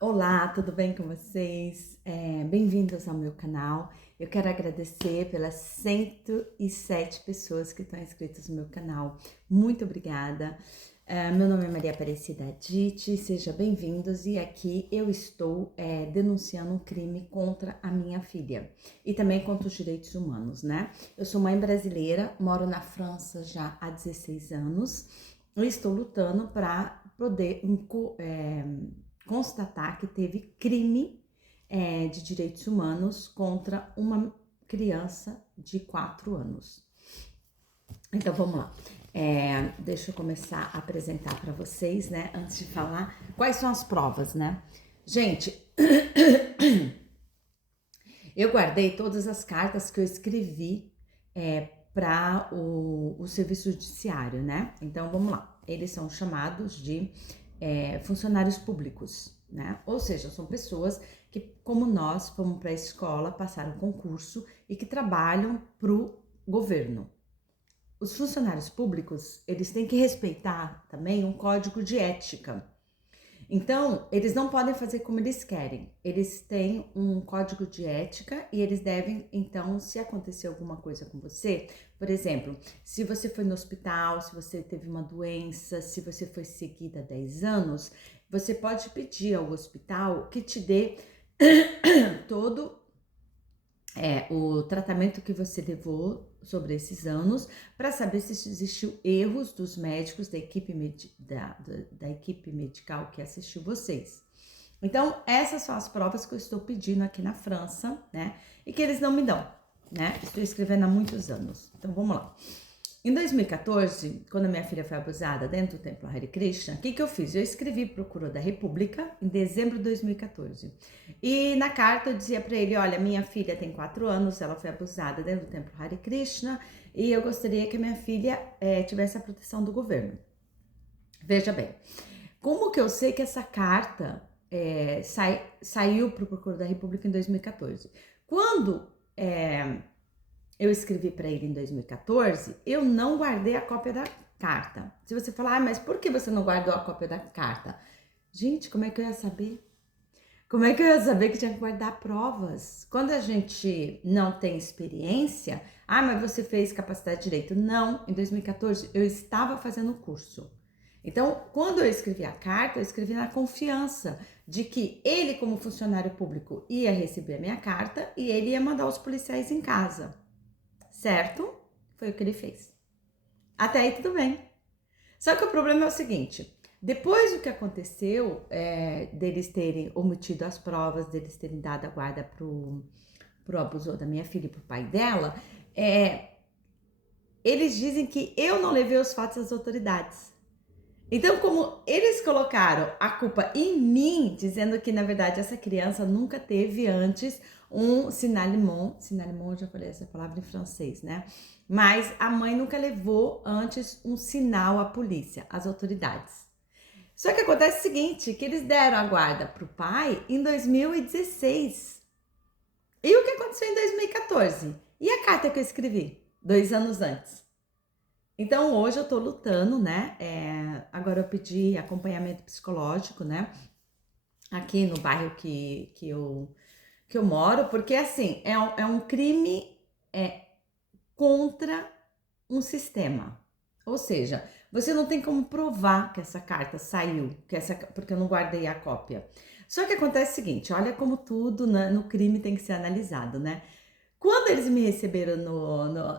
Olá, tudo bem com vocês? Bem-vindos ao meu canal. Eu quero agradecer pelas 107 pessoas que estão inscritas no meu canal. Muito obrigada. Meu nome é Maria Aparecida Dite, sejam bem-vindos. E aqui eu estou denunciando um crime contra a minha filha e também contra os direitos humanos, né? Eu sou mãe brasileira, moro na França já há 16 anos e estou lutando para poder constatar que teve crime de direitos humanos contra uma criança de 4 anos. Então vamos lá. Deixa eu começar a apresentar para vocês, né? Antes de falar quais são as provas, né? Gente, eu guardei todas as cartas que eu escrevi para o serviço judiciário, né? Então vamos lá. Eles são chamados de funcionários públicos, né? Ou seja, são pessoas que, como nós, fomos para a escola, passaram concurso e que trabalham para o governo. Os funcionários públicos, eles têm que respeitar também um código de ética. Então, eles não podem fazer como eles querem. Eles têm um código de ética e eles devem, então, se acontecer alguma coisa com você, por exemplo, se você foi no hospital, se você teve uma doença, se você foi seguida há 10 anos, você pode pedir ao hospital que te dê todo o tratamento que você levou sobre esses anos para saber se existiu erros dos médicos da equipe medical que assistiu vocês. Então, essas são as provas que eu estou pedindo aqui na França, né? E que eles não me dão, né? Estou escrevendo há muitos anos. Então, vamos lá. Em 2014, quando minha filha foi abusada dentro do templo Hare Krishna, o que eu fiz? Eu escrevi para o Procuror da República em dezembro de 2014. E na carta eu dizia para ele, olha, minha filha tem 4 anos, ela foi abusada dentro do templo Hare Krishna e eu gostaria que minha filha tivesse a proteção do governo. Veja bem, como que eu sei que essa carta saiu para o Procuror da República em 2014? Quando eu escrevi para ele em 2014, eu não guardei a cópia da carta. Se você falar, mas por que você não guardou a cópia da carta? Gente, como é que eu ia saber? Como é que eu ia saber que tinha que guardar provas? Quando a gente não tem experiência, mas você fez capacidade de direito. Não, em 2014 eu estava fazendo o curso. Então, quando eu escrevi a carta, eu escrevi na confiança de que ele, como funcionário público, ia receber a minha carta e ele ia mandar os policiais em casa. Certo? Foi o que ele fez. Até aí tudo bem. Só que o problema é o seguinte: depois do que aconteceu, deles terem omitido as provas, deles terem dado a guarda pro abusor da minha filha e pro pai dela, eles dizem que eu não levei os fatos às autoridades. Então, como eles colocaram a culpa em mim, dizendo que na verdade essa criança nunca teve antes um signalement, eu já falei essa palavra em francês, né? Mas a mãe nunca levou antes um sinal à polícia, às autoridades. Só que acontece o seguinte, que eles deram a guarda pro pai em 2016. E o que aconteceu em 2014? E a carta que eu escrevi 2 anos antes? Então hoje eu tô lutando, né? Agora eu pedi acompanhamento psicológico, né? Aqui no bairro que eu moro, porque assim, é um crime contra um sistema. Ou seja, você não tem como provar que essa carta saiu, porque eu não guardei a cópia. Só que acontece o seguinte, olha como tudo no crime tem que ser analisado, né? Quando eles me receberam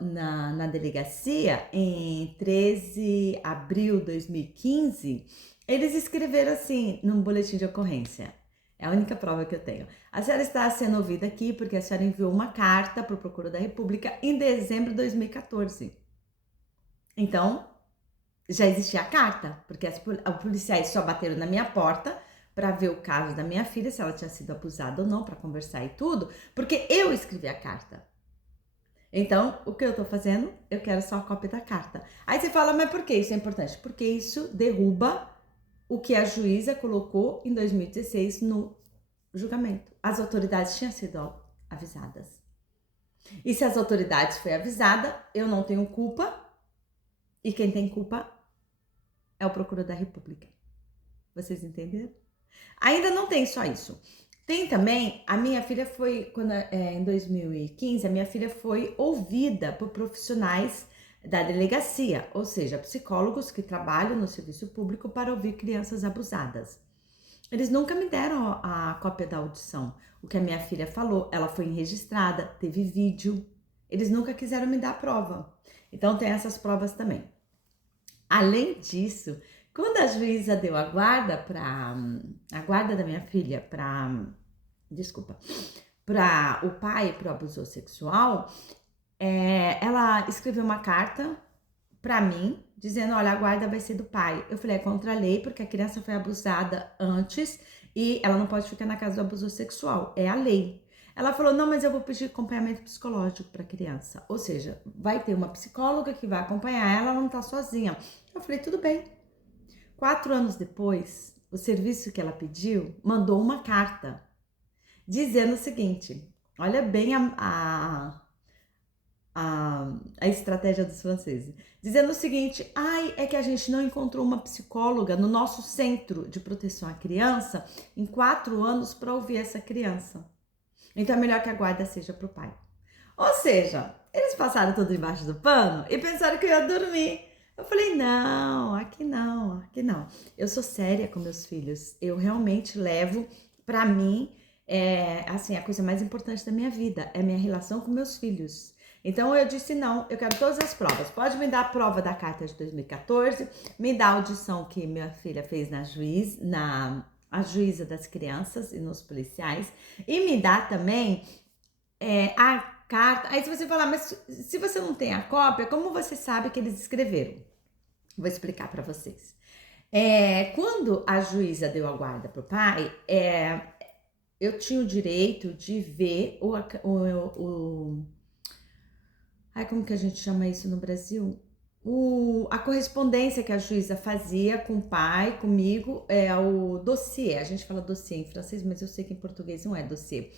na delegacia, em 13 de abril de 2015, eles escreveram assim, num boletim de ocorrência. É a única prova que eu tenho. A senhora está sendo ouvida aqui porque a senhora enviou uma carta para o Procuror da República em dezembro de 2014. Então, já existia a carta, porque os policiais só bateram na minha porta para ver o caso da minha filha, se ela tinha sido abusada ou não, para conversar e tudo, porque eu escrevi a carta. Então, o que eu tô fazendo? Eu quero só a cópia da carta. Aí você fala, mas por que isso é importante? Porque isso derruba o que a juíza colocou em 2016 no julgamento. As autoridades tinham sido avisadas. E se as autoridades foi avisada, eu não tenho culpa. E quem tem culpa é o procurador da República. Vocês entenderam? Ainda não tem só isso. Tem também, a minha filha foi, em 2015, a minha filha foi ouvida por profissionais da delegacia, ou seja, psicólogos que trabalham no serviço público para ouvir crianças abusadas. Eles nunca me deram a cópia da audição. O que a minha filha falou, ela foi registrada, teve vídeo. Eles nunca quiseram me dar a prova. Então tem essas provas também. Além disso, quando a juíza deu a guarda da minha filha para o pai pro abuso sexual, ela escreveu uma carta para mim, dizendo, olha, a guarda vai ser do pai. Eu falei, é contra a lei, porque a criança foi abusada antes e ela não pode ficar na casa do abuso sexual, é a lei. Ela falou, não, mas eu vou pedir acompanhamento psicológico para a criança. Ou seja, vai ter uma psicóloga que vai acompanhar ela não tá sozinha. Eu falei, tudo bem. 4 anos depois, o serviço que ela pediu mandou uma carta dizendo o seguinte, olha bem a estratégia dos franceses, dizendo o seguinte, é que a gente não encontrou uma psicóloga no nosso centro de proteção à criança em 4 anos para ouvir essa criança. Então é melhor que a guarda seja pro pai. Ou seja, eles passaram tudo debaixo do pano e pensaram que eu ia dormir. Eu falei, não, aqui não, aqui não. Eu sou séria com meus filhos. Eu realmente levo, pra mim, a coisa mais importante da minha vida é a minha relação com meus filhos. Então eu disse, não, eu quero todas as provas. Pode me dar a prova da carta de 2014, me dá a audição que minha filha fez a juíza das crianças e nos policiais, e me dá também a carta. Aí se você falar, mas se você não tem a cópia, como você sabe que eles escreveram? Vou explicar para vocês. Quando a juíza deu a guarda pro pai, eu tinha o direito de ver como que a gente chama isso no Brasil? A correspondência que a juíza fazia com o pai, comigo, o dossiê. A gente fala dossiê em francês, mas eu sei que em português não é dossiê.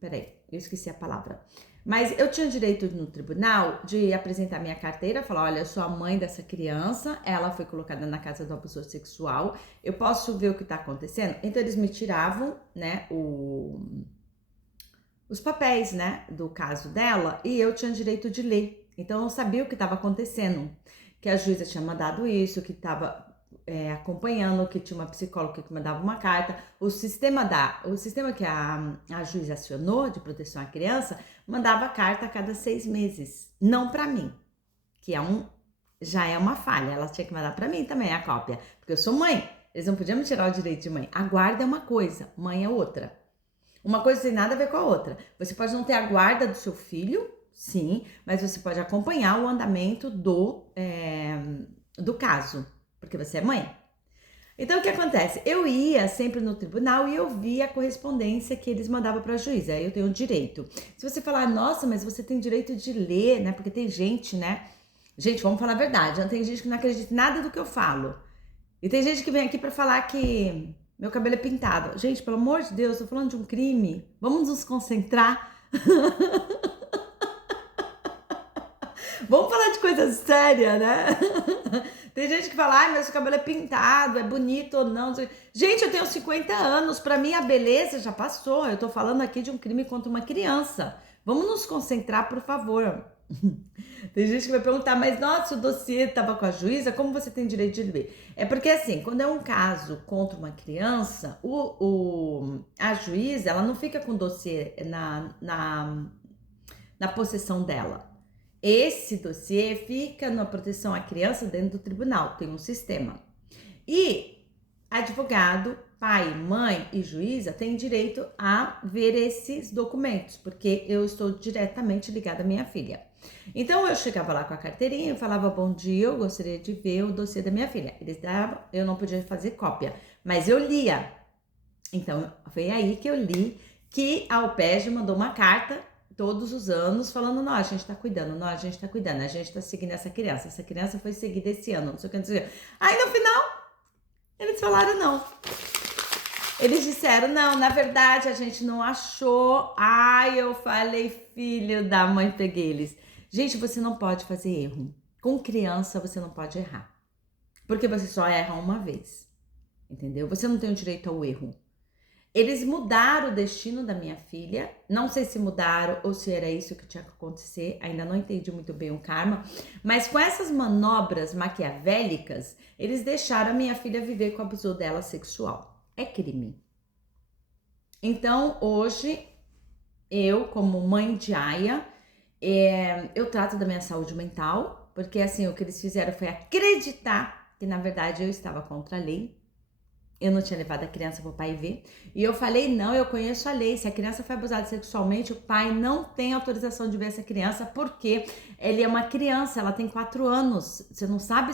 Peraí, eu esqueci a palavra. Mas eu tinha direito no tribunal de apresentar minha carteira, falar, olha, eu sou a mãe dessa criança, ela foi colocada na casa do abusador sexual, eu posso ver o que tá acontecendo? Então eles me tiravam, né, os papéis, né, do caso dela, e eu tinha direito de ler. Então eu sabia o que estava acontecendo, que a juíza tinha mandado isso, que estava acompanhando, que tinha uma psicóloga que mandava uma carta. O sistema que a juíza acionou de proteção à criança mandava carta a cada 6 meses, não para mim, que já é uma falha. Ela tinha que mandar para mim também a cópia, porque eu sou mãe. Eles não podiam me tirar o direito de mãe. A guarda é uma coisa, mãe é outra. Uma coisa tem nada a ver com a outra. Você pode não ter a guarda do seu filho, sim, mas você pode acompanhar o andamento do caso, porque você é mãe. Então, o que acontece? Eu ia sempre no tribunal e eu via a correspondência que eles mandavam para a juíza. Aí eu tenho direito. Se você falar, nossa, mas você tem direito de ler, né? Porque tem gente, né? Gente, vamos falar a verdade. Tem gente que não acredita em nada do que eu falo. E tem gente que vem aqui para falar que meu cabelo é pintado. Gente, pelo amor de Deus, tô falando de um crime. Vamos nos concentrar. Vamos falar de coisa séria, né? Tem gente que fala, mas o cabelo é pintado, é bonito ou não. Gente, eu tenho 50 anos, pra mim a beleza já passou. Eu tô falando aqui de um crime contra uma criança. Vamos nos concentrar, por favor. Tem gente que vai perguntar, mas nossa, o dossiê estava com a juíza, como você tem direito de ler? É porque assim, quando é um caso contra uma criança, a juíza, ela não fica com o dossiê na possessão dela. Esse dossiê fica na proteção à criança dentro do tribunal, tem um sistema. E advogado, pai, mãe e juíza têm direito a ver esses documentos, porque eu estou diretamente ligada à minha filha. Então eu chegava lá com a carteirinha, eu falava bom dia, eu gostaria de ver o dossiê da minha filha. Eles davam, eu não podia fazer cópia, mas eu lia. Então foi aí que eu li que a UPEG mandou uma carta todos os anos falando, não, a gente tá cuidando, a gente tá seguindo essa criança foi seguida esse ano, não sei o que, não sei o que. Aí no final, eles falaram não. Eles disseram, não, na verdade a gente não achou. Ai, eu falei, filho da mãe, peguei eles. Gente, você não pode fazer erro. Com criança você não pode errar. Porque você só erra uma vez. entendeu? Você não tem o direito ao erro. Eles mudaram o destino da minha filha, não sei se mudaram ou se era isso que tinha que acontecer, ainda não entendi muito bem o karma, mas com essas manobras maquiavélicas, eles deixaram a minha filha viver com o abuso dela sexual. É crime. Então, hoje, eu, como mãe de Aya, eu trato da minha saúde mental, porque assim, o que eles fizeram foi acreditar que, na verdade, eu estava contra a lei. Eu não tinha levado a criança para o pai ver. E eu falei, não, eu conheço a lei. Se a criança foi abusada sexualmente, o pai não tem autorização de ver essa criança, porque ele é uma criança, ela tem 4 anos. Você não sabe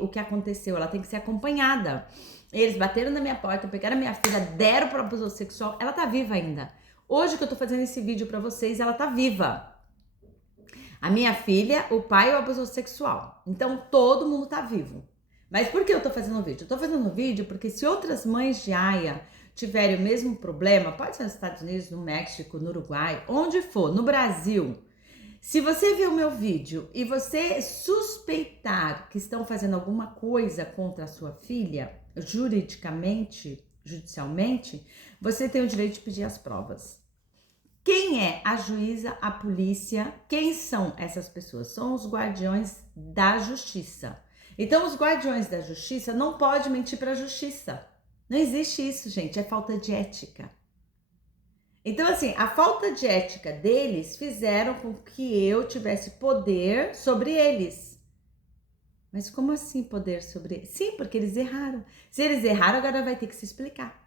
o que aconteceu, ela tem que ser acompanhada. Eles bateram na minha porta, pegaram a minha filha, deram para abuso sexual. Ela tá viva ainda. Hoje que eu tô fazendo esse vídeo para vocês, ela tá viva. A minha filha, o pai o abusou sexual. Então, todo mundo tá vivo. Mas por que eu tô fazendo o vídeo? Eu tô fazendo o vídeo porque se outras mães de Aya tiverem o mesmo problema, pode ser nos Estados Unidos, no México, no Uruguai, onde for, no Brasil, se você ver o meu vídeo e você suspeitar que estão fazendo alguma coisa contra a sua filha, juridicamente, judicialmente, você tem o direito de pedir as provas. Quem é a juíza, a polícia? Quem são essas pessoas? São os guardiões da justiça. Então, os guardiões da justiça não podem mentir para a justiça. Não existe isso, gente. É falta de ética. Então, assim, a falta de ética deles fizeram com que eu tivesse poder sobre eles. Mas como assim poder sobre eles? Sim, porque eles erraram. Se eles erraram, agora vai ter que se explicar.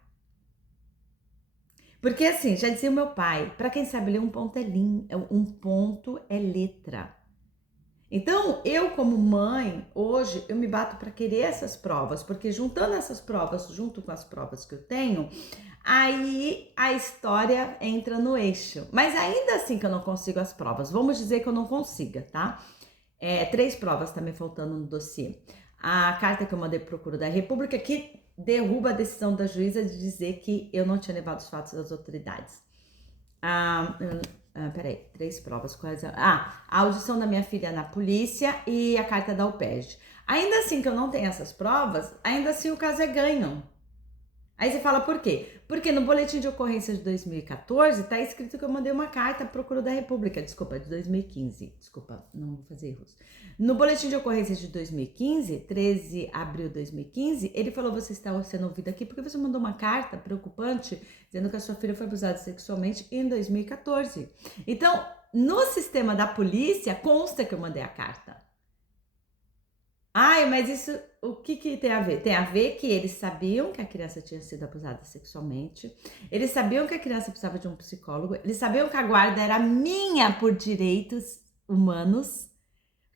Porque assim, já dizia o meu pai, para quem sabe ler, um ponto é letra. Então, eu como mãe, hoje, eu me bato para querer essas provas, porque juntando essas provas, junto com as provas que eu tenho, aí a história entra no eixo. Mas ainda assim que eu não consigo as provas, vamos dizer que eu não consiga, tá? 3 provas tá me faltando no dossiê. A carta que eu mandei pro Procura da República, que derruba a decisão da juíza de dizer que eu não tinha levado os fatos das autoridades. Peraí, 3 provas. Quais? A audição da minha filha na polícia e a carta da UPERJ. Ainda assim que eu não tenho essas provas, ainda assim o caso é ganho. Aí você fala por quê? Porque no boletim de ocorrência de 2014 tá escrito que eu mandei uma carta à Procura da República, desculpa, de 2015, desculpa, não vou fazer erros. No boletim de ocorrência de 2015, 13 de abril de 2015, ele falou: você está sendo ouvido aqui porque você mandou uma carta preocupante dizendo que a sua filha foi abusada sexualmente em 2014. Então, no sistema da polícia consta que eu mandei a carta. Ai, mas isso, o que tem a ver? Tem a ver que eles sabiam que a criança tinha sido abusada sexualmente, eles sabiam que a criança precisava de um psicólogo, eles sabiam que a guarda era minha por direitos humanos,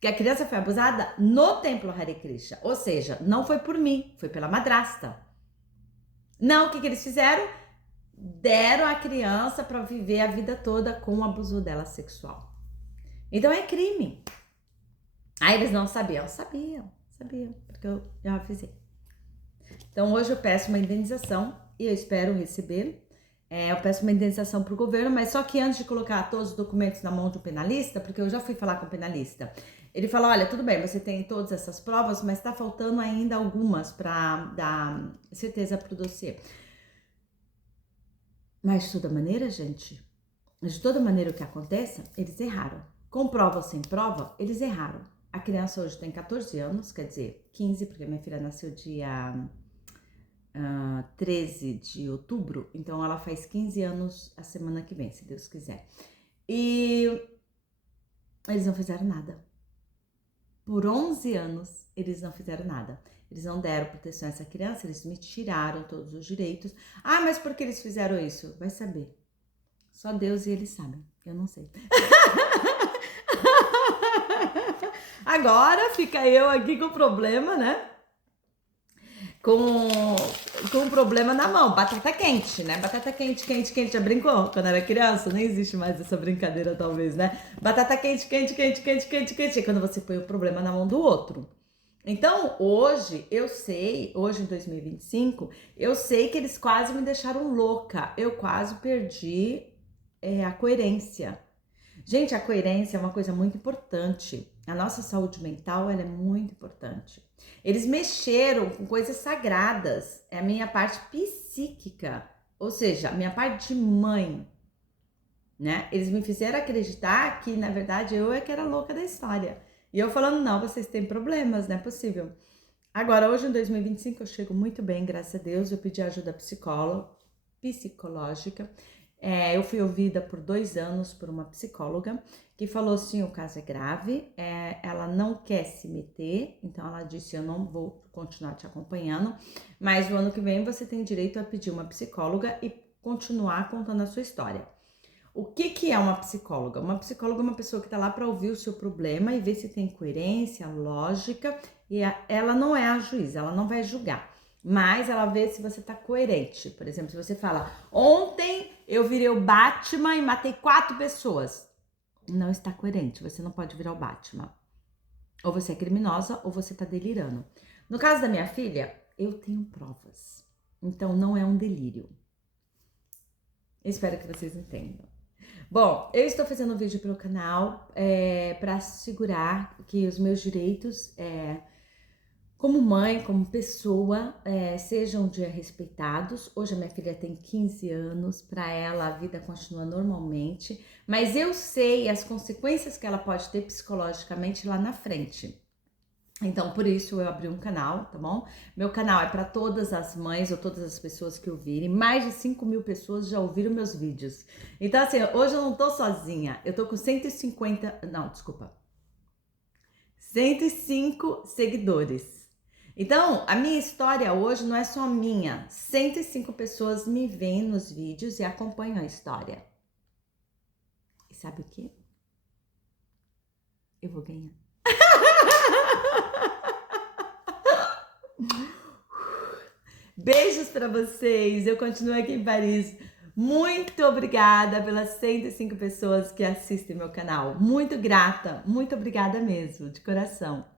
que a criança foi abusada no templo Hare Krishna, ou seja, não foi por mim, foi pela madrasta. Não, o que eles fizeram? Deram a criança para viver a vida toda com o abuso dela sexual. Então é crime. Aí eles não sabiam, sabiam, porque eu já avisei. Então hoje eu peço uma indenização e eu espero receber. Eu peço uma indenização para o governo, mas só que antes de colocar todos os documentos na mão do penalista, porque eu já fui falar com o penalista, ele falou: olha, tudo bem, você tem todas essas provas, mas está faltando ainda algumas para dar certeza para o dossiê. Mas de toda maneira, gente, de toda maneira o que aconteça, eles erraram. Com prova ou sem prova, eles erraram. A criança hoje tem 14 anos, quer dizer, 15, porque minha filha nasceu dia 13 de outubro, então ela faz 15 anos a semana que vem, se Deus quiser. E eles não fizeram nada. Por 11 anos, eles não fizeram nada. Eles não deram proteção a essa criança, eles me tiraram todos os direitos. Ah, mas por que eles fizeram isso? Vai saber. Só Deus e eles sabem. Eu não sei. Agora fica eu aqui com o problema, né? Com o problema na mão. Batata quente, né? Batata quente. Já brincou quando era criança? Nem existe mais essa brincadeira, talvez, né? Batata quente. Quando você põe o problema na mão do outro. Então, hoje, eu sei, hoje em 2025, eu sei que eles quase me deixaram louca. Eu quase perdi a coerência. Gente, a coerência é uma coisa muito importante. A nossa saúde mental, ela é muito importante. Eles mexeram com coisas sagradas, é a minha parte psíquica, ou seja, a minha parte de mãe, né? Eles me fizeram acreditar que, na verdade, eu é que era louca da história. E eu falando, não, vocês têm problemas, não é possível. Agora, hoje em 2025, eu chego muito bem, graças a Deus. Eu pedi ajuda psicológica. Eu fui ouvida por 2 anos por uma psicóloga que falou assim: o caso é grave, ela não quer se meter, então ela disse: eu não vou continuar te acompanhando, mas no ano que vem você tem direito a pedir uma psicóloga e continuar contando a sua história. O que é uma psicóloga? Uma psicóloga é uma pessoa que está lá para ouvir o seu problema e ver se tem coerência, lógica, e ela não é a juiz, ela não vai julgar, mas ela vê se você está coerente. Por exemplo, se você fala, ontem eu virei o Batman e matei 4 pessoas, não está coerente, você não pode virar o Batman. Ou você é criminosa ou você está delirando. No caso da minha filha, eu tenho provas, então não é um delírio. Espero que vocês entendam. Bom, eu estou fazendo um vídeo para o canal para assegurar que os meus direitos como mãe, como pessoa, sejam um dia respeitados. Hoje a minha filha tem 15 anos, para ela a vida continua normalmente, mas eu sei as consequências que ela pode ter psicologicamente lá na frente. Então, por isso eu abri um canal, tá bom? Meu canal é para todas as mães ou todas as pessoas que ouvirem. Mais de 5.000 pessoas já ouviram meus vídeos. Então, assim, hoje eu não tô sozinha. Eu tô com 105 seguidores. Então, a minha história hoje não é só minha. 105 pessoas me veem nos vídeos e acompanham a história. E sabe o quê? Eu vou ganhar. Beijos para vocês, eu continuo aqui em Paris. Muito obrigada pelas 105 pessoas que assistem meu canal. Muito grata, muito obrigada mesmo, de coração.